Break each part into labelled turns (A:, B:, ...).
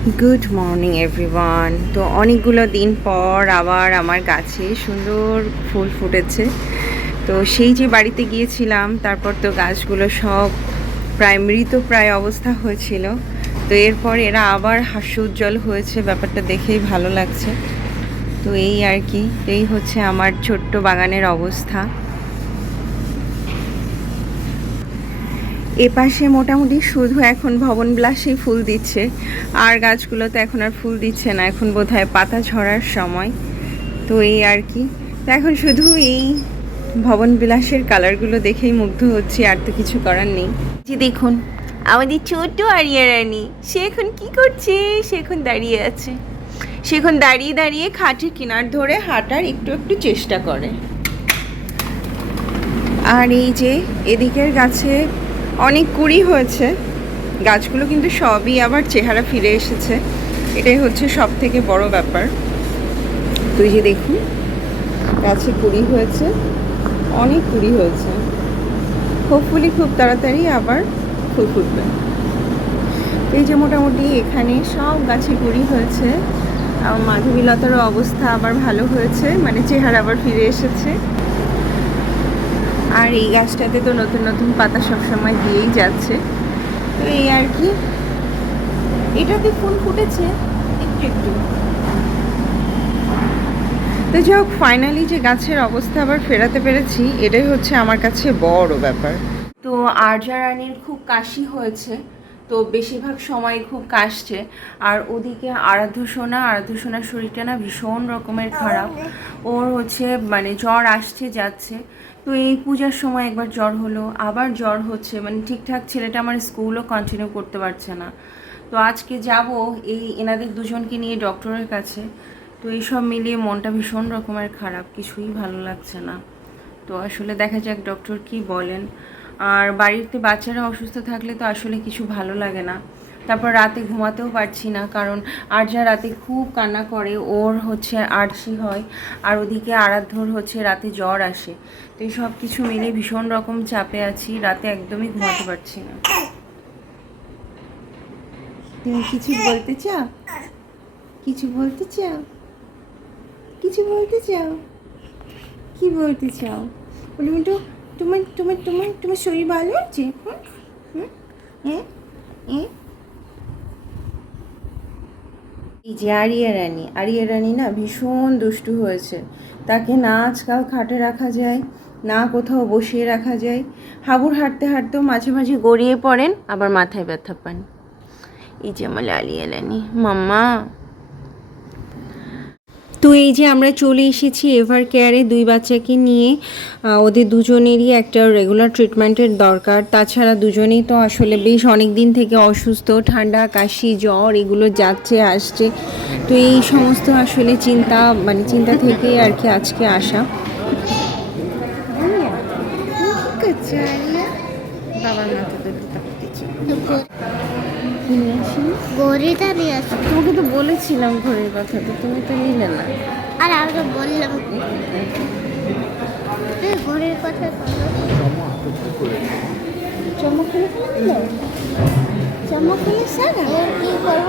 A: Good morning everyone তো অনেকগুলো দিন পর আবার আমার গাছে সুন্দর ফুল ফুটেছে। তো সেই যে বাড়িতে গিয়েছিলাম, তারপর তো গাছগুলো সব প্রায় মৃত প্রায় অবস্থা হয়েছিল। তো এরপর এরা আবার হাস্যোজ্জ্বল হয়েছে, ব্যাপারটা দেখেই ভালো লাগছে। তো এই আর কি, এই হচ্ছে আমার ছোট্ট বাগানের অবস্থা। এ পাশে মোটামুটি শুধু এখন ভবন বিলাসেই ফুল দিচ্ছে। আর গাছগুলোতে এখন আর ফুল দিচ্ছে না, এখন বোধহয় পাতা ঝরার সময়। তো এই আর কি। তো এখন শুধু এই ভবন বিলাসের কালারগুলো দেখেই মুগ্ধ হচ্ছে, আর তো কিছু করার নেই। যে দেখুন, আমাদের ছোট্ট আরিয়া রানী, সে এখন কি করছে? সে এখন দাঁড়িয়ে আছে। সে এখন দাঁড়িয়ে দাঁড়িয়ে খাটের কিনার ধরে হাঁটার একটু একটু চেষ্টা করে। আর এই যে এদিকের গাছে অনেক কুড়ি হয়েছে। গাছগুলো কিন্তু সবই আবার চেহারা ফিরে এসেছে। এটাই হচ্ছে সব থেকে বড় ব্যাপার। তুই যে দেখুন, গাছে কুড়ি হয়েছে, অনেক কুড়ি হয়েছে। হোপফুলি খুব তাড়াতাড়ি আবার ফুল ফুটবে। এই যে মোটামুটি এখানে সব গাছে কুড়ি হয়েছে। মাধবীলতারও অবস্থা আবার ভালো হয়েছে মানে চেহারা আবার ফিরে এসেছে। আর এই গাছটাতে তো নতুন নতুন পাতা সবসময় দিয়েই যাচ্ছে। তো এই আর কি। এটাতে ফুল ফুটেছে, একটু একটু। তো যাই হোক ফাইনালি যে গাছের অবস্থা আবার ফেরাতে পেরেছি, এটাই হচ্ছে আমার কাছে বড় ব্যাপার। তো আরজা রানীর খুব কাশি হয়েছে, তো বেশিরভাগ সময় খুব কাশছে। আর ওদিকে আরাধ্য সোনা, আরাধ্য সোনার শরীরটা না ভীষণ রকমের খারাপ। ওর হচ্ছে মানে জ্বর আসছে, যাচ্ছে। তো এই পূজার সময় একবার জ্বর হলো, আবার জ্বর হচ্ছে মানে ঠিকঠাক ছেলেটা আমার স্কুলও কন্টিনিউ করতে পারছে না। তো আজকে যাব এই এনাদের দুজনকে নিয়ে ডক্টরের কাছে। তো এইসব মিলিয়ে মনটা ভীষণ রকমের খারাপ, কিছুই ভালো লাগছে না। তো আসলে দেখা যাক ডক্টর কি বলেন। আর বাড়িতে বাচ্চারা অসুস্থ থাকলে তো আসলে কিছু ভালো লাগে না। তারপর রাতে ঘুমাতেও পারছি না, কারণ আর যা রাতে খুব কান্না করে, ওর হচ্ছে আরসি হয়, আর ওদিকে আরাধ্যর হচ্ছে রাতে জ্বর আসে। তো এই সব কিছু মিলে ভীষণ রকম চাপে আছি, রাতে একদমই ঘুমাতে পারছি না। তুমি কিছু বলতে চাও? কিছু বলতে চাও? কিছু বলতে চাও? কি বলতে চাও? বলি মিন্টু তোমার তোমার তোমার তোমার শরীর ভালো আছে? হুম? হুম? হ্যাঁ হ্যাঁ এই যে আরিয়া রানী আরিয়া রানী না ভীষণ দুষ্টু হয়েছে। তাকে না আজকাল খাটে রাখা যায়, না কোথাও বসিয়ে রাখা যায়। হাবুর হাঁটতে হাঁটতেও মাঝে মাঝে গড়িয়ে পড়েন, আবার মাথায় ব্যথা পান। এই যে আমার আলিয়া রানী, মাম্মা। এই যে আমরা চলে এসেছি এভার কেয়ারে দুই বাচ্চাকে নিয়ে ওদের দুজনেরই একটা রেগুলার ট্রিটমেন্টের দরকার। তাছাড়া দুজনেই তো আসলে বেশ অনেক দিন থেকে অসুস্থ, ঠান্ডা, কাশি, জ্বর এগুলো যাচ্ছে, আসছে। তো এই সমস্ত আসলে চিন্তা মানে চিন্তা থেকে আর কি আজকে আসা। বাবার মাথা
B: গড়িটা নিয়ে আসো।
A: তোমাকে তো বলেছিলাম ঘরের কথা তো তুমি তো নিলে না।
B: আর আমরা বললাম। এই ঘড়ির কথা
A: চমক খেলে চমক খেলে স্যার?
B: কি করব?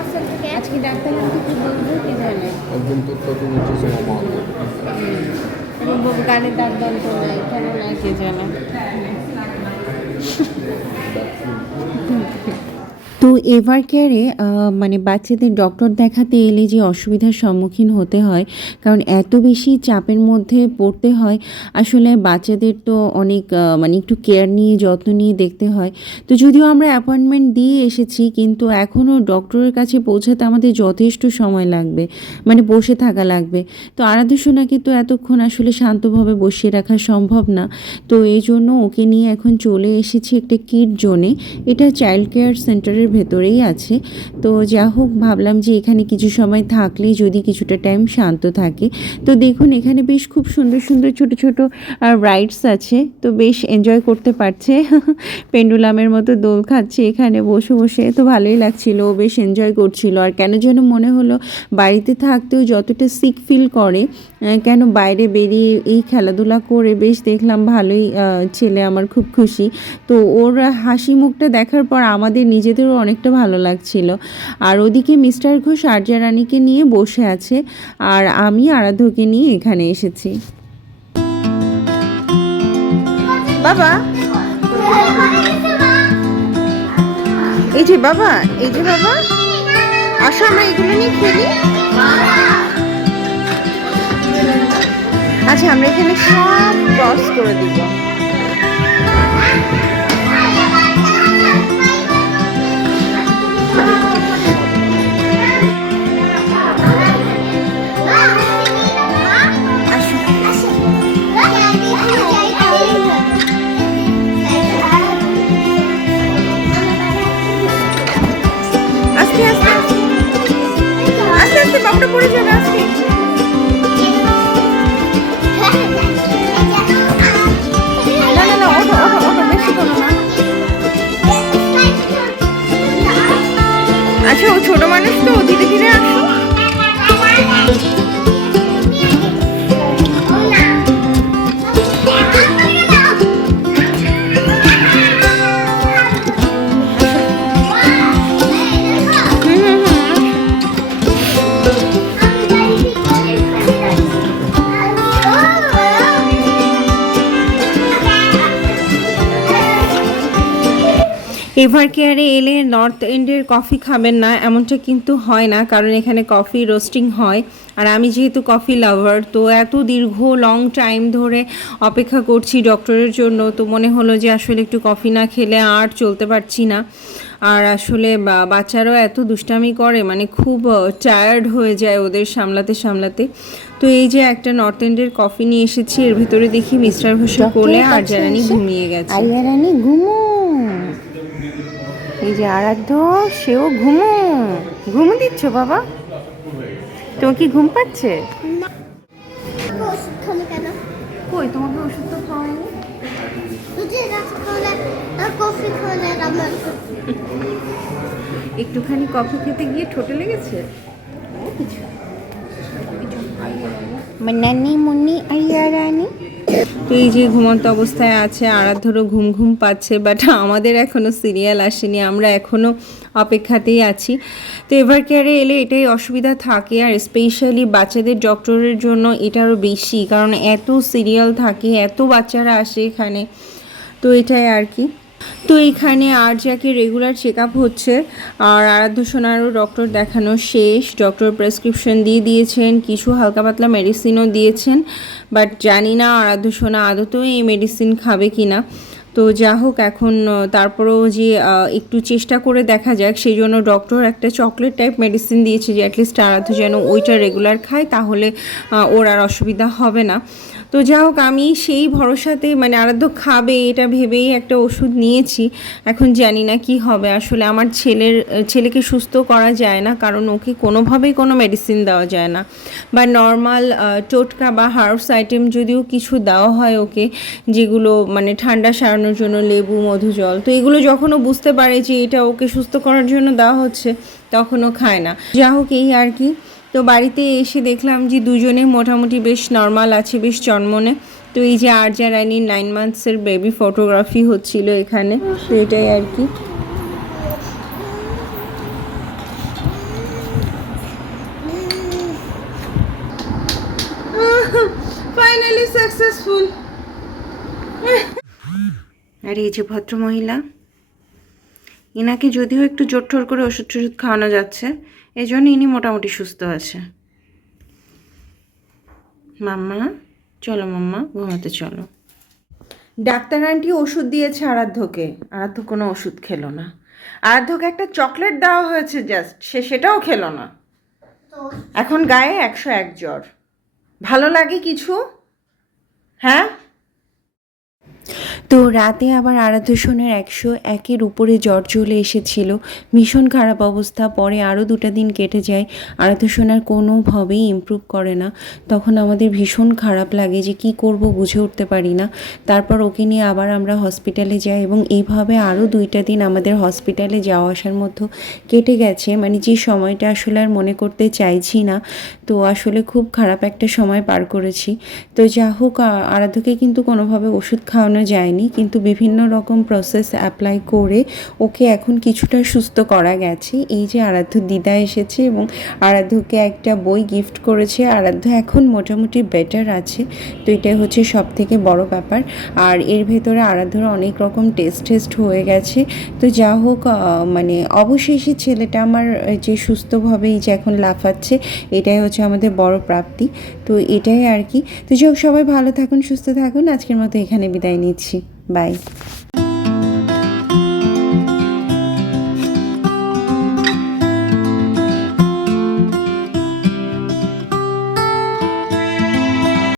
B: আসল থেকে
A: আজকে ডাক্তার আমাকে কি বলব কে জানে। এবং বলব গানের দাঁত দন্ত নাই কেন নাই কে জানে। তো এভার কেয়ারে মানে বাচ্চাদের ডক্টর দেখাতে এলে যে অসুবিধার সম্মুখীন হতে হয়, কারণ এত বেশি চাপের মধ্যে পড়তে হয়, আসলে বাচ্চাদের তো অনেক মানে একটু কেয়ার নিয়ে, যত্ন নিয়ে দেখতে হয়। তো যদিও আমরা অ্যাপয়েন্টমেন্ট দিয়ে এসেছি, কিন্তু এখনও ডক্টরের কাছে পৌঁছাতে আমাদের যথেষ্ট সময় লাগবে মানে বসে থাকা লাগবে। তো আরাধ্য সোনাকে তো এতক্ষণ আসলে শান্তভাবে বসিয়ে রাখা সম্ভব না। তো এই জন্য ওকে নিয়ে এখন চলে এসেছি একটা কিড জোনে এটা চাইল্ড কেয়ার সেন্টারের ভেতরেই আছে। তো যা হোক, ভাবলাম যে এখানে কিছু সময় থাকলেই যদি কিছুটা টাইম শান্ত থাকে। তো দেখুন, এখানে বেশ খুব সুন্দর সুন্দর ছোট ছোট রাইডস আছে। তো বেশ এনজয় করতে পারছে। পেন্ডুলামের মতো দোল খাচ্ছে এখানে বসে বসে। তো ভালোই লাগছিল বেশ এনজয় করছিল। আর কেন যেন মনে হলো, বাড়িতে থাকতেও যতটা সিক ফিল করে কেন বাইরে বেরিয়ে এই খেলাধুলা করে বেশ দেখলাম ভালোই ছেলে আমার খুব খুশি। তো ওর হাসি মুখটা দেখার পর আমাদের নিজেদেরও অনেকটা ভালো লাগছিল। আর ওদিকে মিস্টার ঘোষ আর্যা রানীকে নিয়ে বসে আছে আর আমি আরাধ্যকে নিয়ে এখানে এসেছি। বাবা! এই যে বাবা, এই যে বাবা, আসো আমরা এগুলো নিয়ে খেলি। আচ্ছা আমরা এখানে সব ক্রস করে দিব। আচ্ছা ও ছোট মানুষ তো ধীরে ধীরে আসো এভার কেয়ারে এলে নর্থ এন্ডের কফি খাবেন না এমনটা কিন্তু হয় না কারণ এখানে কফি রোস্টিং হয়। আর আমি যেহেতু কফি লাভার তো এত দীর্ঘ লং টাইম ধরে অপেক্ষা করছি ডক্টরের জন্য তো মনে হলো যে আসলে একটু কফি না খেলে আর চলতে পারছি না। আর আসলে বা- বাচ্চারাও এত দুষ্টামি করে মানে খুব টায়ার্ড হয়ে যায় ওদের সামলাতে সামলাতে। তো এই যে একটা নর্থ এন্ডের কফি নিয়ে এসেছি এর ভিতরে দেখি মিস্টার ঘোষের কোলে আর জারানি ঘুমিয়ে গেছে।
C: ঘুমো। এই যে আরাধ্য, সেও ঘুমো। ঘুমো দিচ্ছ বাবা? তোমার কি ঘুম পাচ্ছে?
B: ওষুধ
C: তো একটুখানি কফি খেতে গিয়ে ঠোঁটে লেগেছে? নানি মুন্নি আইয়া রানী।
A: তো এই যে ঘুমন্ত অবস্থায় আছে, আরাধ্যরও ঘুম ঘুম পাচ্ছে বাট আমাদের এখনও সিরিয়াল আসেনি, আমরা এখনও অপেক্ষাতেই আছি। তো এভার কেয়ারে এলে এটাই অসুবিধা থাকে, আর স্পেশালি বাচ্চাদের ডক্টরের জন্য এটা আরও বেশি, কারণ এত সিরিয়াল থাকে, এত বাচ্চারা আসে এখানে, তো এটাই আর কি। তো এখানে আর যাকে রেগুলার চেক আপ হচ্ছে। আর আরাধ্য সোনারও ডক্টর দেখানো শেষ। ডক্টর প্রেসক্রিপশন দিয়ে দিয়েছেন, কিছু হালকা পাতলা মেডিসিনও দিয়েছেন। বাট জানি না আরাধ্য সোনা আদতেও এই মেডিসিন খাবে কি না তো যা হোক, এখন তারপরেও যে একটু চেষ্টা করে দেখা যাক, সেই জন্য ডক্টর একটা চকলেট টাইপ মেডিসিন দিয়েছে যে অ্যাটলিস্ট আরাধ্য যেন ওইটা রেগুলার খায়, তাহলে ওর আর অসুবিধা হবে না। তো যা হোক, আমি সেই ভরসাতে মানে আরাধ্য খাবে এটা ভেবেই একটা ওষুধ নিয়েছি। এখন জানি না কি হবে। আসলে আমার ছেলের, ছেলেকে সুস্থ করা যায় না, কারণ ওকে কোনোভাবেই কোনো মেডিসিন দেওয়া যায় না। বা নর্মাল টোটকা বা হার্বস আইটেম যদিও কিছু দেওয়া হয় ওকে, যেগুলো মানে ঠান্ডা সারানোর জন্য লেবু, মধু, জল, তো এগুলো যখন ও বুঝতে পারে যে এটা ওকে সুস্থ করার জন্য দেওয়া হচ্ছে তখনও খায় না। যা হোক, এই আর কি। তো বাড়িতে এসে দেখলাম যে দুজনে মোটামুটি বেশ নর্মাল আছে বেশ চনমনে। তো এই যে আর্যা রানীর নাইন মান্থসের বেবি ফটোগ্রাফি হচ্ছিল এখানে তো এটাই আর কি। ফাইনালি সাকসেসফুল
C: আর এই যে ভদ্রমহিলা ইনাকে যদিও একটু জোর ঠোর করে ওষুধ টষুধ খাওয়ানো যাচ্ছে এই জন্য ইনি মোটামুটি সুস্থ আছে। মাম্মা, চলো মাম্মা, ঘুমাতে চলো। ডাক্তার আন্টি ওষুধ দিয়েছে আরাধ্যকে। আরাধ্য কোনো ওষুধ খেলো না। আরাধ্যকে একটা চকলেট দেওয়া হয়েছে জাস্ট, সে সেটাও খেলো না। এখন গায়ে একশো এক জ্বর। ভালো লাগে কিছু? হ্যাঁ?
A: তো রাতে আবার আরাধ্য সোনার একশো একের উপরে জ্বর চলে এসেছিল। ভীষণ খারাপ অবস্থা। পরে আরও দুটা দিন কেটে যায়। আরাধ্য সোনার কোনোভাবেই ইমপ্রুভ করে না। তখন আমাদের ভীষণ খারাপ লাগে যে কি করব বুঝে উঠতে পারি না। তারপর ওকে নিয়ে আবার আমরা হসপিটালে যাই এবং এইভাবে আরও দুইটা দিন আমাদের হসপিটালে যাওয়া আসার মধ্যে কেটে গেছে। মানে যে সময়টা আসলে আর মনে করতে চাইছি না, তো আসলে খুব খারাপ একটা সময় পার করেছি। তো যা হোক আরাধ্যকে কিন্তু কোনোভাবে ওষুধ খাওয়ানো যায়নি। হয়নি কিন্তু বিভিন্ন রকম প্রসেস অ্যাপ্লাই করে ওকে এখন কিছুটা সুস্থ করা গেছে। এই যে আরাধ্য দিদা এসেছে এবং আরাধ্যকে একটা বই গিফট করেছে। আরাধ্য এখন মোটামুটি বেটার আছে, তো এটাই হচ্ছে সব থেকে বড় ব্যাপার। আর এর ভেতরে আরাধ্যর অনেক রকম টেস্ট টেস্ট হয়ে গেছে। তো যা হোক মানে অবশেষে ছেলেটা আমার যে সুস্থভাবে এই যে এখন লাফাচ্ছে, এটাই হচ্ছে আমাদের বড় প্রাপ্তি। তো এটাই আর কি। তো যাই সবাই ভালো থাকুন, সুস্থ থাকুন। আজকের মতো এখানে বিদায় নিচ্ছি। বাই